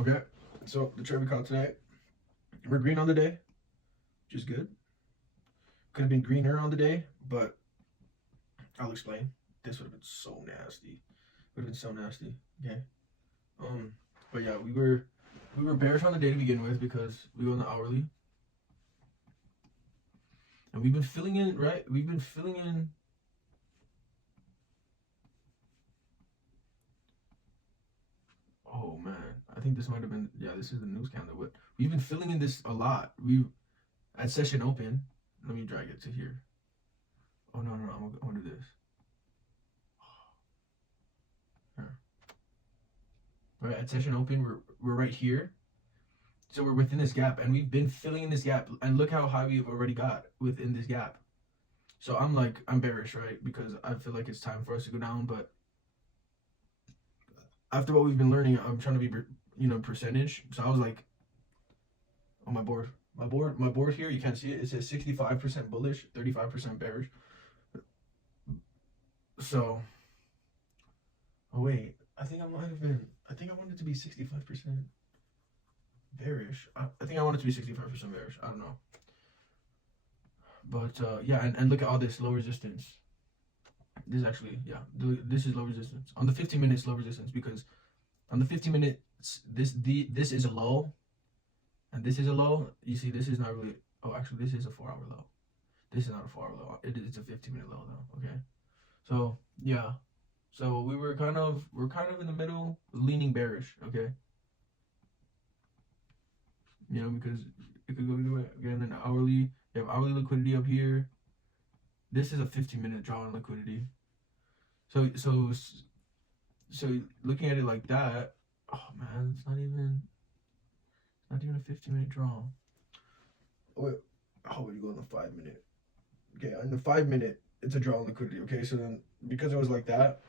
Okay, so the trade we caught today, we're green on the day, which is good. Could have been greener on the day, but I'll explain. This would have been so nasty. Would have been so nasty. Okay. But yeah, we were bearish on the day to begin with because we were on the hourly, and we've been filling in. Right, we've been filling in. Oh man, I think this might have been, yeah, this is the news candle. But we've been filling in this a lot. We at session open. Let me drag it to here. Oh no, I'm gonna do this. Here. Right at session open, we're right here. So we're within this gap, and we've been filling in this gap. And look how high we've already got within this gap. So I'm bearish, right? Because I feel like it's time for us to go down. But after what we've been learning, I'm trying to be, percentage. So I was like, on my board here, you can't see it. It says 65% bullish, 35% bearish. So, oh wait, I think I wanted to be 65% bearish. I think I wanted to be 65% bearish. I don't know. But yeah, and look at all this low resistance. This is actually, yeah, this is low resistance on the 15 minutes. Low resistance, because on the 15 minutes this is a low, and this is a low. You see, this is not really, oh actually this is a 4-hour low. This is not a 4-hour low. It's a 15-minute low though. Okay, so yeah, so we're kind of in the middle, leaning bearish. Okay, because it could go either way. Again, an hourly, you have hourly liquidity up here. This is a 15-minute draw on liquidity. So looking at it like that, oh man, it's not even a 15-minute draw. Wait, how would you go on the 5-minute? Okay, on the 5-minute, it's a draw on liquidity. Okay, so then because it was like that,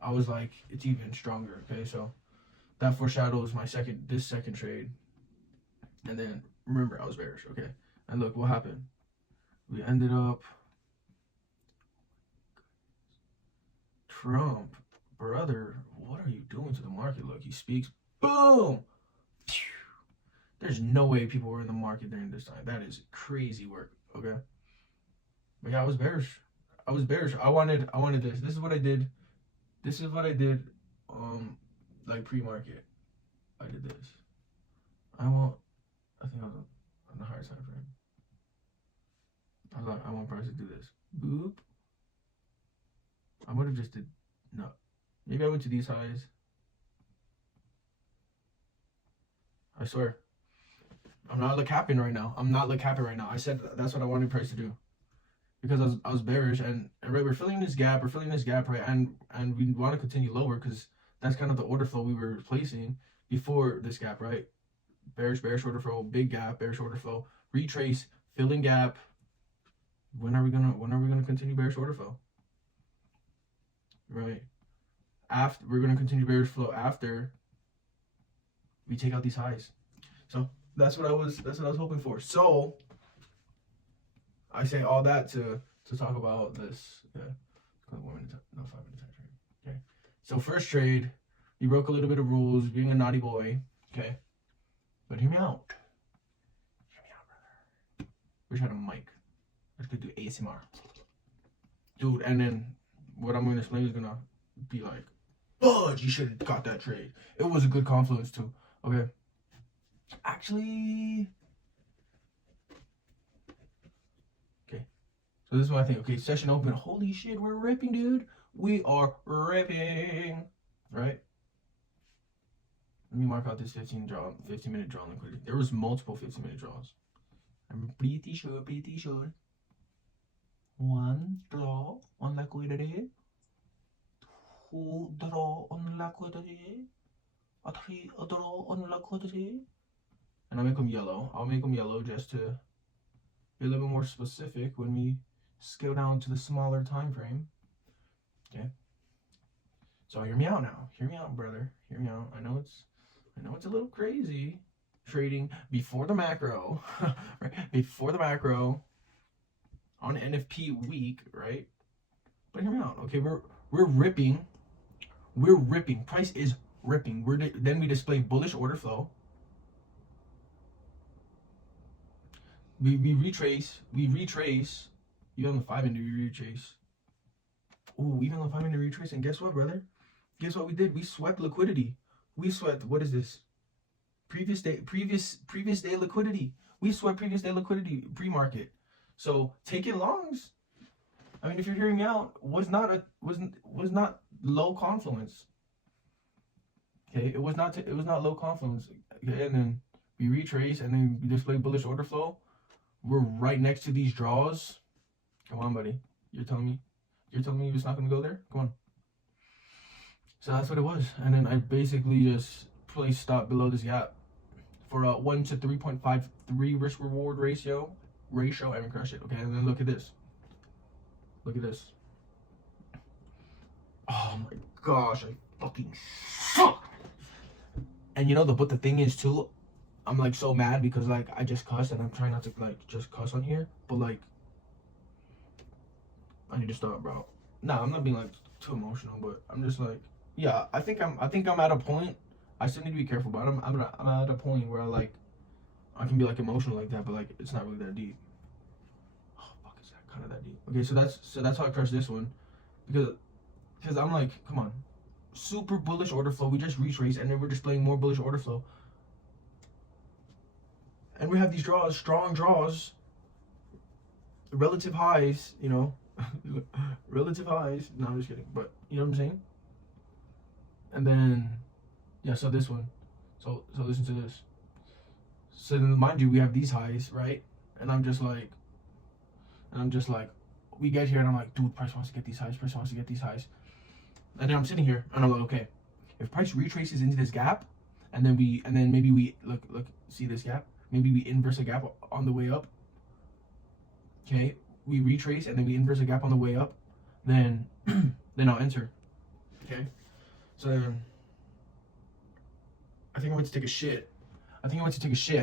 I was like, it's even stronger. Okay, so that foreshadows this second trade. And then remember, I was bearish. Okay, and look what happened. We ended up, Trump, brother, what are you doing to the market? Look, he speaks, boom. There's no way people were in the market during this time. That is crazy work. Okay, but yeah, I was bearish. I wanted this. This is what I did. Like pre-market, I did this. I think I was on the higher time frame. I was like, I want price to do this. Boop. I would have just did, no. Maybe I went to these highs. I swear. I'm not capping right now. I said that's what I wanted price to do, because I was bearish, and right, we're filling this gap, right, and we want to continue lower because that's kind of the order flow we were placing before this gap, right? Bearish order flow, big gap, bearish order flow, retrace, filling gap. When are we gonna continue bearish order flow? Right. After we're gonna continue bearish flow after we take out these highs. So that's what I was hoping for. So I say all that to talk about this. Yeah. 5 minute time frame. Okay. So first trade, you broke a little bit of rules, being a naughty boy. Okay. But hear me out. Brother. Wish I had a mic. I could do ASMR. Dude, and then what I'm going to explain is going to be like, Budge, you should have got that trade. It was a good confluence too. Okay. Actually. Okay. So this is what I think. Okay, session open. Holy shit, we're ripping, dude. We are ripping. Right? Let me mark out this 15-minute draw liquidity. There was multiple 15-minute draws. I'm pretty sure. 1 draw on liquidity. 2 draw on liquidity. 3 draw on liquidity. And I'll make them yellow just to be a little bit more specific when we scale down to the smaller time frame. Okay. So hear me out now. Hear me out, brother. Hear me out. I know it's a little crazy trading before the macro, right? Before the macro on NFP week, right? But hear me out. Okay, we're ripping. Price is ripping. Then we display bullish order flow. We retrace. Even on the 5-minute we retrace. Ooh, even on the 5-minute retrace. And guess what, brother? Guess what we did? We swept liquidity. We swept, what is this? Previous day liquidity. We swept previous day liquidity pre-market. So taking longs, I mean, if you're hearing me out, was not low confluence. Okay, it was not low confluence. Okay, and then we retrace and then we display bullish order flow. We're right next to these draws. Come on, buddy. You're telling me it's not gonna go there? Come on. So that's what it was. And then I basically just placed stop below this gap for a 1 to 3.53 risk reward ratio and crush it. Okay, and then look at this. Look at this. Oh my gosh, I fucking suck. And you know but the thing is too, I'm like so mad because like I just cussed and I'm trying not to like just cuss on here, but like I need to stop, bro. Nah, I'm not being like too emotional, but I'm just like, yeah, I think I'm at a point. I still need to be careful, but I'm at a point where I can be like emotional like that, but like it's not really that deep. Oh fuck, is that kind of that deep? Okay, so that's how I crushed this one, because I'm like, come on, super bullish order flow. We just retrace and then we're displaying more bullish order flow, and we have these draws, strong draws, relative highs, you know. Relative highs. No, I'm just kidding, but you know what I'm saying. And then yeah, so this one, so listen to this. So then mind you, we have these highs, right? And I'm just like we get here and I'm like, dude, price wants to get these highs, and then I'm sitting here and I'm like, okay, if price retraces into this gap and then maybe we look see this gap, maybe we inverse a gap on the way up. Okay, we retrace and then we inverse a gap on the way up, then I'll enter. Okay, so then I think I went to take a shit. And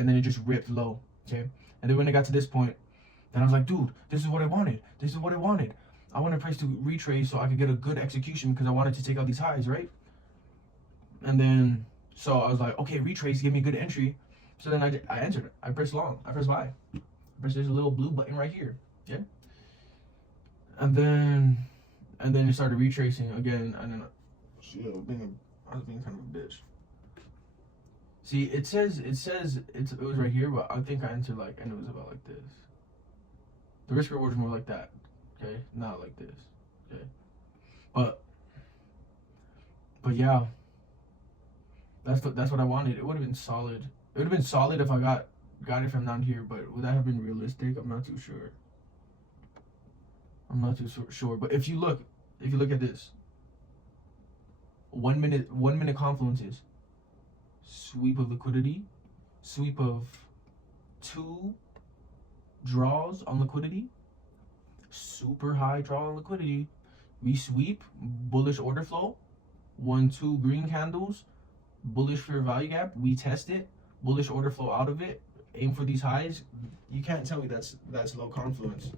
then it just ripped low. Okay, and then when it got to this point, then I was like, dude, this is what I wanted. I wanted price to retrace so I could get a good execution because I wanted to take out these highs, right? And then so I was like, okay, retrace, give me a good entry. So then I entered. I pressed long. I pressed buy. There's a little blue button right here. Yeah. And then it started retracing again, and then shit, I was being kind of a bitch. See, it was right here, but I think I entered like, and it was about like this. The risk reward is more like that, okay, not like this, okay. But yeah, that's what I wanted. It would have been solid. It would have been solid if I got it from down here, but would that have been realistic? I'm not too sure. But if you look at this, 1 minute confluences, sweep of liquidity, sweep of 2 draws on liquidity, super high draw on liquidity. We sweep, bullish order flow, 1, 2 green candles, bullish fair value gap. We test it, bullish order flow out of it. Aim for these highs. You can't tell me that's low confluence.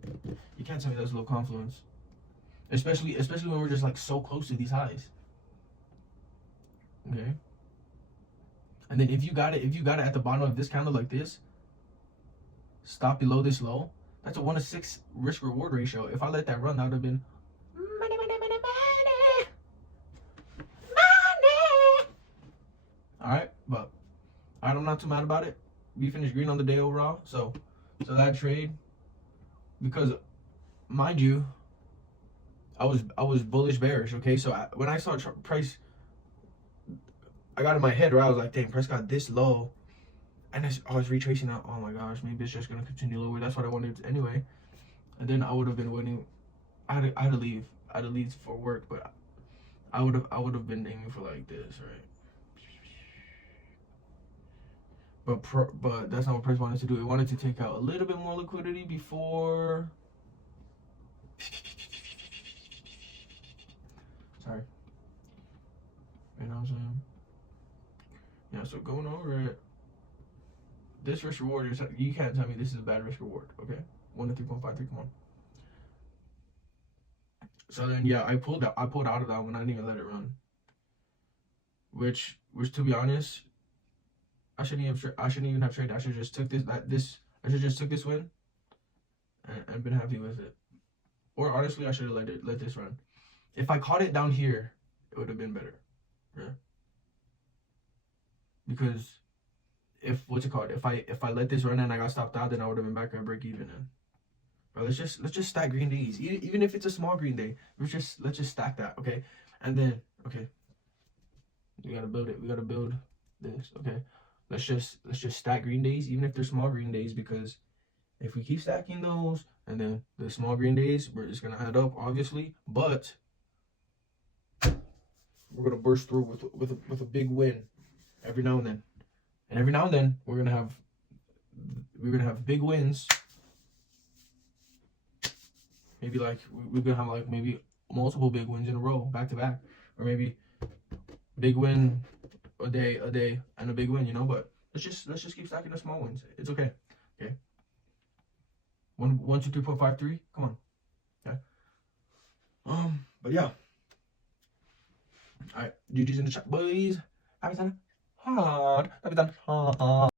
You can't tell me that's low confluence, especially when we're just like so close to these highs. Okay. And then if you got it at the bottom of this candle like this, stop below this low. That's a 1 to 6 risk reward ratio. If I let that run, that would have been money. All right, but I'm not too mad about it. We finished green on the day overall, so that trade, because mind you, I was bullish bearish. Okay, so when I saw price, I got in my head where I was like, dang, price got this low, and I was retracing out. Oh my gosh, maybe it's just gonna continue lower. That's what I wanted anyway. And then I would have been waiting. I had to leave. I had to leave for work, but I would have been aiming for like this, right? But that's not what price wanted to do. It wanted to take out a little bit more liquidity before. Sorry. You know what I'm saying? Yeah. So going over it, this risk reward is, you can't tell me this is a bad risk reward. Okay, 1 to 3.53. Come on. So then yeah, I pulled out of that one. I didn't even let it run. Which which to be honest, I shouldn't even have traded. I should just took I should just took this win and been happy with it. Or honestly, I should have let this run. If I caught it down here, it would have been better. Yeah. Because if if I let this run and I got stopped out, then I would have been back at break even. Then, bro, let's just stack green days. Even if it's a small green day, let's just stack that, okay? And then we gotta build it. We gotta build this, okay? Let's just stack green days, even if they're small green days, because if we keep stacking those and then the small green days, we're just gonna add up, obviously. But we're gonna burst through with a big win every now and then. And every now and then we're gonna have big wins. Maybe like we're gonna have like maybe multiple big wins in a row, back to back, or maybe big win a day, and a big win, you know. But let's just keep stacking the small wins. It's okay. Okay. 1, 2, 3, 4, 5, 3. Come on. Okay. But yeah. All right. GGs in the chat, boys. Have it done hard. Have it done hard.